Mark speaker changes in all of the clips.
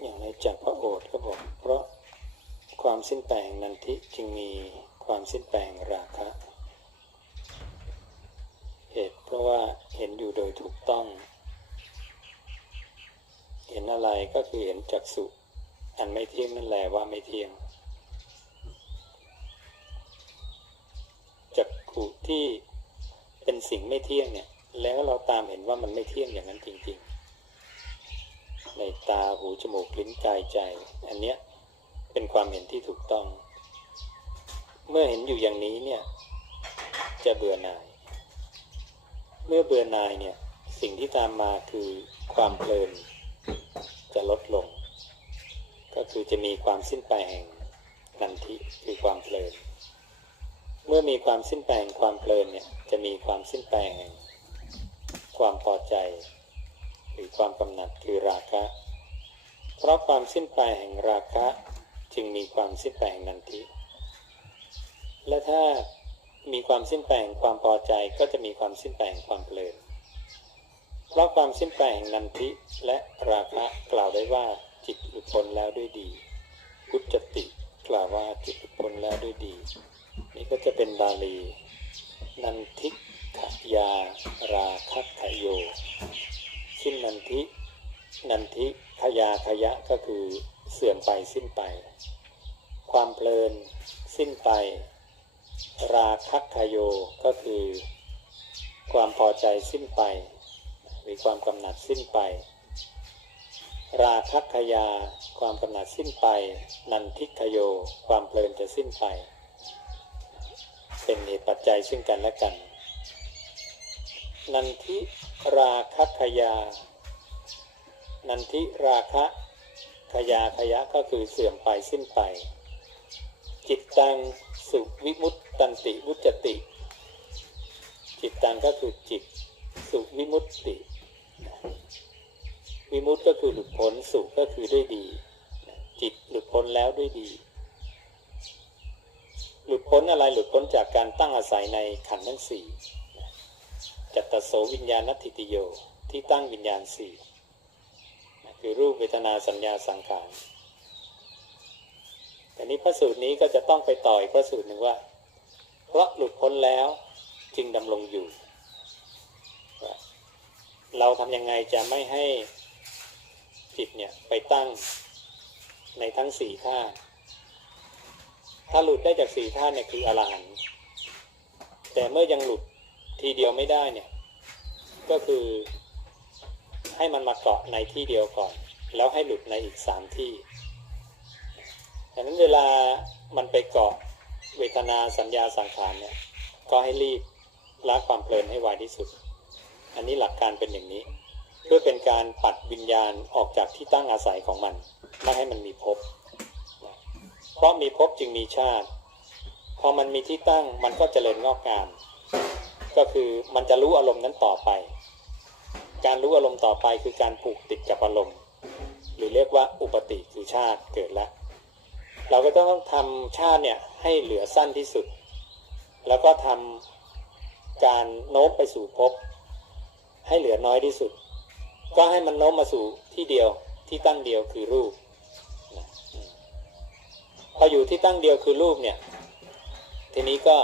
Speaker 1: อย่างในจากพระโอษฐ์ก็บอกเพราะความสิ้นแปลงนันทิจึงมีความสิ้นแปลงราคะ เหตุเพราะว่าเห็นอยู่โดยถูกต้อง เห็นอะไรก็คือเห็นจักสุอันไม่เที่ยงนั่นแหละว่าไม่เที่ยงจักขุที่เป็นสิ่งไม่เที่ยงเนี่ย แล้วเราตามเห็นว่ามันไม่เที่ยงอย่างนั้นจริง ๆ ในตาหูจมูกลิ้นกายใจ อันเนี้ยเป็นความเห็นที่ถูกต้อง เมื่อเห็นอยู่อย่างนี้เนี่ยจะเบื่อหน่าย เมื่อเบื่อหน่ายเนี่ยสิ่งที่ตามมาคือความเพลินจะลดลง ก็คือจะมีความสิ้นไปแห่งนันทิคือความเพลิน เมื่อมีความสิ้นไปแห่งความเพลินเนี่ยจะมีความสิ้นไปแห่งความพอใจ รือความกำหนัดคือราคะ เพราะความสิ้นไปแห่งราคะจึงมีความสิ้นไปแห่งนันทิ และถ้ามีความสิ้นไปแห่งความพอใจก็จะมีความสิ้นไปแห่งความเพลินเพราะความสิ้นไปแห่งนันทิและราคะกล่าวได้ว่าจิตหลุดพ้นแล้วด้วยดีพุทธติกล่าวว่าจิตหลุดพ้นแล้วด้วยดี นี่ก็จะเป็นบาลี นันทิขยาราคัขโย สิ้นนันทินันทิขยาขยะก็คือเสื่อมไปสิ้นไป ความเพลินสิ้นไป ราคัขโยก็คือ ความพอใจสิ้นไป หรือความกำหนัดสิ้นไป ราคัขยาความกำหนัดสิ้นไป นันทิขโย ความเพลินจะสิ้นไป เป็นเหตุปัจจัยซึ่งกันและกัน นันทิราคัขยา นันทิราคะขยาขยะก็คือเสื่อมไปสิ้นไป จิตตังสุวิมุตตันติวุจติ จิตตังก็คือจิต สุวิมุตติ วิมุตก็คือหลุดพ้นสุก็คือด้วยดี จิตหลุดพ้นแล้วด้วยดี หลุดพ้นอะไรหลุดพ้นจากการตั้งอาศัยในขันธ์ทั้งสี่ จัตตโสวิญญาณทิติโยที่ตั้งวิญญาณสี่คือรูปเวทนาสัญญาสังขารแต่นี้พระสูตรนี้ก็จะต้องไปต่อยพระสูตรหนึ่งว่า เพราะหลุดพ้นแล้วจึงดำรงอยู่ เราทำยังไงจะไม่ให้จิตเนี่ยไปตั้งในทั้งสี่ท่าถ้าหลุดได้จากสี่ท่าเนี่ยคืออรหันต์แต่เมื่อยังหลุด ทีเดียวไม่ได้เนี่ย ก็คือให้มันมาเกาะในที่เดียวก่อน แล้วให้หลุดในอีกสามที่ดังนั้นเวลามันไปเกาะเวทนาสัญญาสังขารเนี่ย ก็ให้รีบละความเพลินให้ไวที่สุด อันนี้หลักการเป็นอย่างนี้ เพื่อเป็นการปัดวิญญาณออกจากที่ตั้งอาศัยของมัน ไม่ให้มันมีภพเพราะมีภพจึงมีชาติ พอมันมีที่ตั้งมันก็เจริญงอกงาม ก็คือมันจะรู้อารมณ์นั้นต่อไป การรู้อารมณ์ต่อไปคือการผูกติดกับอารมณ์ หรือเรียกว่าอุปติคือชาติเกิดแล้วเราก็ต้องทำชาติเนี่ยให้เหลือสั้นที่สุด แล้วก็ทำการโน้มไปสู่ภพให้เหลือน้อยที่สุด ก็ให้มันโน้มมาสู่ที่เดียวที่ตั้งเดียวคือรูปพออยู่ที่ตั้งเดียวคือรูปเนี่ย ทีนี้ก็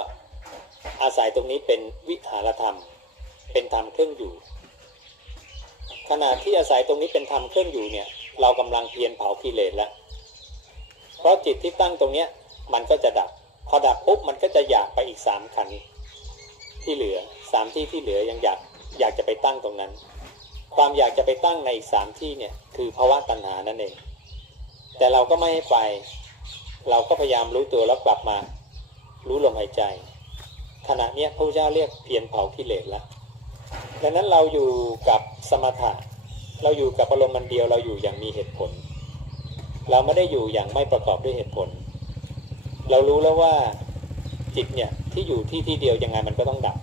Speaker 1: อาศัยตรงนี้เป็นวิหารธรรม เป็นธรรมเครื่องอยู่ ขณะที่อาศัยตรงนี้เป็นธรรมเครื่องอยู่เนี่ย เรากำลังเพียรเผากิเลสแล้ว เพราะจิตที่ตั้งตรงเนี้ยมันก็จะดับ พอดับปุ๊บมันก็จะอยากไปอีกสามขันที่เหลือสามที่ที่เหลือยังอยากอยากจะไปตั้งตรงนั้น ความอยากจะไปตั้งในอีกสามที่เนี่ยคือภาวะตัณหานั่นเอง แต่เราก็ไม่ให้ไป เราก็พยายามรู้ตัวแล้วกลับมา รู้ลมหายใจ ขณะเนี้ยพระพุทธเจ้าเรียกเพียรเผากิเลสแล้วดังนั้นเราอยู่กับสมถะ เราอยู่กับอารมณ์มันเดียวเราอยู่อย่างมีเหตุผล เราไม่ได้อยู่อย่างไม่ประกอบด้วยเหตุผล เรารู้แล้วว่าจิตเนี่ยที่อยู่ที่ที่เดียวยังไงมันก็ต้องดับ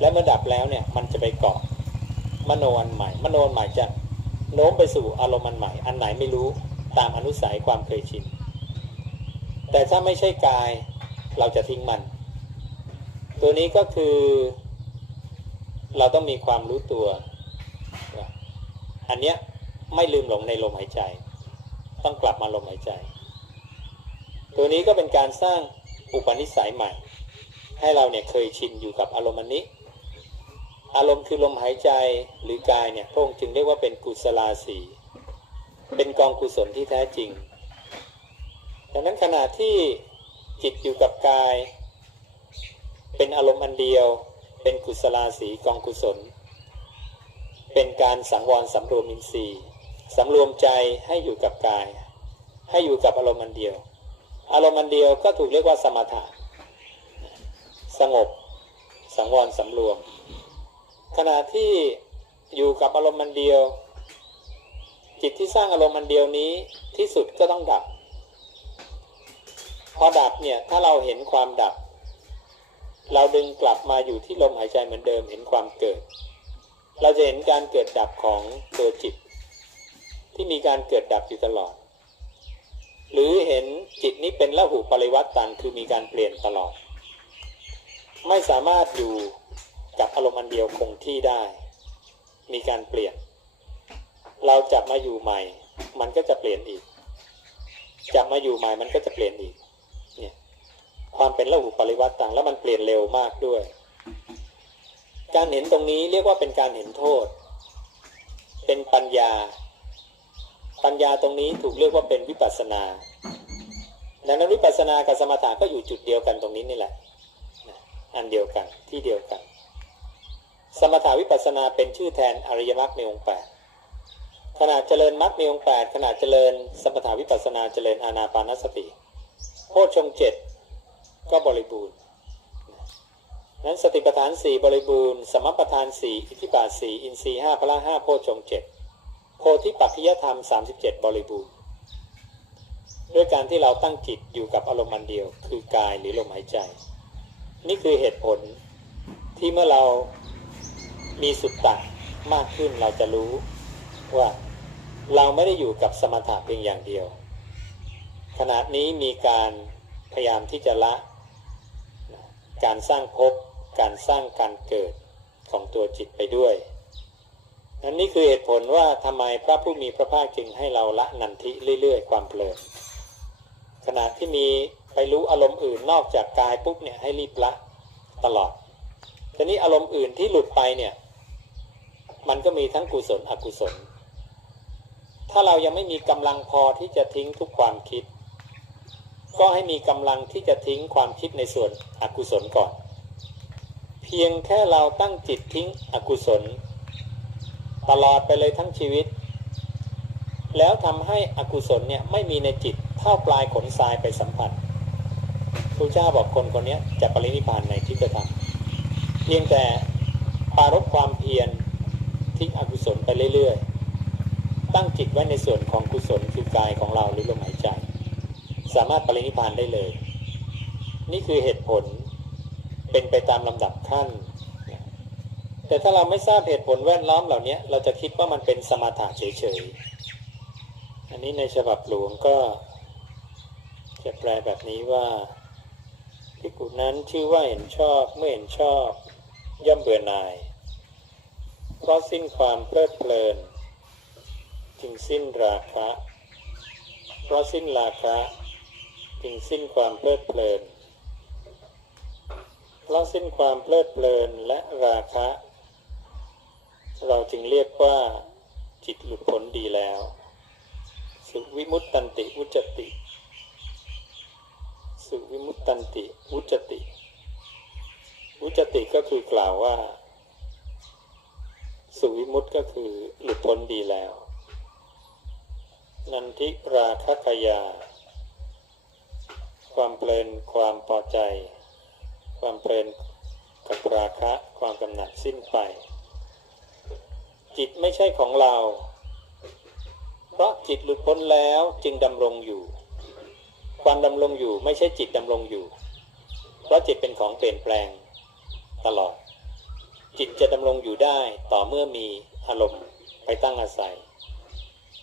Speaker 1: และเมื่อดับแล้วเนี่ยมันจะไปเกาะมโนอันใหม่ มโนอันใหม่จะโน้มไปสู่อารมณ์อันใหม่ อันไหนไม่รู้ตามอนุสัยความเคยชิน แต่ถ้าไม่ใช่กายเราจะทิ้งมัน ตัวนี้ก็คือ เราต้องมีความรู้ตัว อันเนี้ยไม่ลืมหลงในลมหายใจ ต้องกลับมาลมหายใจ ตัวนี้ก็เป็นการสร้างอุปนิสัยใหม่ ให้เราเนี่ยเคยชินอยู่กับอารมณ์นนี้ อารมณ์คือลมหายใจหรือกายเนี่ยพระองค์จึงเรียกว่าเป็นกุศลาสีเป็นกองกุศลที่แท้จริงดังนั้นขณะที่จิตอยู่กับกาย เป็นอารมณ์อันเดียว เป็นกุศลาสีกองกุศล เป็นการสังวรสำรวมอินทรีย์สำรวมใจให้อยู่กับกาย ให้อยู่กับอารมณ์อันเดียว อารมณ์อันเดียวก็ถูกเรียกว่าสมถะสงบ สังวรสำรวม ขณะที่อยู่กับอารมณ์อันเดียว จิตที่สร้างอารมณ์อันเดียวนี้ที่สุดก็ต้องดับ พอดับเนี่ยถ้าเราเห็นความดับ เราดึงกลับมาอยู่ที่ลมหายใจเหมือนเดิมเห็นความเกิด เราจะเห็นการเกิดดับของตัวจิต ที่มีการเกิดดับอยู่ตลอด หรือเห็นจิตนี้เป็นละหุปริวัตตันคือมีการเปลี่ยนตลอด ไม่สามารถอยู่กับอารมณ์อันเดียวคงที่ได้ มีการเปลี่ยน เราจับมาอยู่ใหม่ มันก็จะเปลี่ยนอีกจับมาอยู่ใหม่มันก็จะเปลี่ยนอีก ความเป็นละหุปริวัติตังแล้วมันเปลี่ยนเร็วมากด้วย การเห็นตรงนี้เรียกว่าเป็นการเห็นโทษ เป็นปัญญา ปัญญาตรงนี้ถูกเรียกว่าเป็นวิปัสสนาดังนั้นวิปัสสนากับสมถะก็อยู่จุดเดียวกันตรงนี้นี่แหละ อันเดียวกันที่เดียวกัน สมถาวิปัสสนาเป็นชื่อแทนอริยมรรคในองค์แปดขณะเจริญมรรคในองค์แปดขณะเจริญสมถาวิปัสสนาเจริญอานาปานสติโพชฌงเจ็ด ก็บริบูรณ์นั้นสติปัฏฐานสี่บริบูรณ์ สมปัฏฐานสี่อิทธิบาทสี่อินทรีห้าพละห้าโพชฌงเจ็ดโพธิปัจจยธรรมสามสิบเจ็ดบริบูรณ์ ด้วยการที่เราตั้งจิตอยู่กับอารมณ์อันเดียว คือกายหรือลมหายใจ นี่คือเหตุผลที่เมื่อเรามีสุตตะมากขึ้นเราจะรู้ว่าเราไม่ได้อยู่กับสมถะเพียงอย่างเดียว ขณะนี้มีการพยายามที่จะละ การสร้างภพการสร้างการเกิดของตัวจิตไปด้วยนั่นนี่คือเหตุผลว่าทำไมพระผู้มีพระภาคจึงให้เราละนันทิเรื่อย ๆ ความเพลินขณะที่มีไปรู้อารมณ์อื่นนอกจากกายปุ๊บเนี่ยให้รีบละตลอดทีนี้อารมณ์อื่นที่หลุดไปเนี่ยมันก็มีทั้งกุศลอกุศล ถ้าเรายังไม่มีกำลังพอที่จะทิ้งทุกความคิด ก็ให้มีกำลังที่จะทิ้งความคิดในส่วนอกุศลก่อน เพียงแค่เราตั้งจิตทิ้งอกุศล ตลอดไปเลยทั้งชีวิต แล้วทำให้อกุศลเนี่ยไม่มีในจิตเท่าปลายขนทรายไปสัมผัสพระเจ้าบอกคนคนนี้จะปรินิพพานในที่จะทำเพียงแต่ปารบความเพียรทิ้งอกุศลไปเรื่อยๆ ตั้งจิตไว้ในส่วนของกุศลคือกายของเราหรือลมหายใจ สามารถปรินิพานได้เลย นี่คือเหตุผลเป็นไปตามลำดับขั้น แต่ถ้าเราไม่ทราบเหตุผลแวดล้อมเหล่านี้เราจะคิดว่ามันเป็นสมถะเฉยๆ อันนี้ในฉบับหลวงก็จะแปลแบบนี้ว่าภิกขุนั้นชื่อว่าเห็นชอบเมื่อเห็นชอบ ย่อมเบื่อหน่าย เพราะสิ้นความเพลิดเพลิน จึงสิ้นราคะ เพราะสิ้นราคะ จึงสิ้นความเพลิดเพลิน เพราะสิ้นความเพลิดเพลินและราคะ เราจึงเรียกว่าจิตหลุดพ้นดีแล้ว สุวิมุตตันติวุจติ สุวิมุตตันติวุจติวุจติก็คือกล่าวว่า สุวิมุตก็คือหลุดพ้นดีแล้ว นันทิราคะกยา ความเพลินความพอใจ ความเพลินกับราคะความกำหนัดสิ้นไป จิตไม่ใช่ของเรา เพราะจิตหลุดพ้นแล้วจึงดำรงอยู่ ความดำรงอยู่ไม่ใช่จิตดำรงอยู่ เพราะจิตเป็นของเปลี่ยนแปลง ตลอด จิตจะดำรงอยู่ได้ต่อเมื่อมีอารมณ์ไปตั้งอาศัย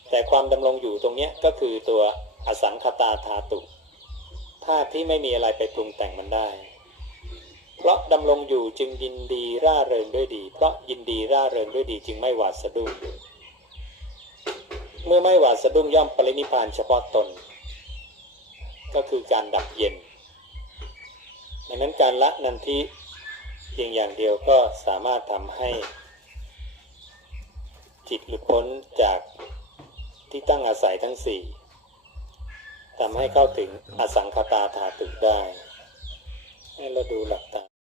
Speaker 1: แต่ความดำรงอยู่ตรงนี้ก็คือตัวอสังคตาธาตุาตุที่ไม่มีอะไรไปปรุงแต่งมันได้ เพราะดำรงอยู่จึงยินดีร่าเริงด้วยดี เพราะยินดีร่าเริงด้วยดีจึงไม่หวาดสะดุ้งเมื่อไม่หวาดสะดุ้งย่อมปรินิพานเฉพาะตน ก็คือการดับเย็นดังนั้นการละนันทิเพียงอย่างเดียวก็สามารถทำให้ จิตหลุดพ้นจากที่ตั้งอาศัยทั้งสี่ ทำให้เข้าถึงอสังคตาธาตุได้ ให้เราดูหลักตา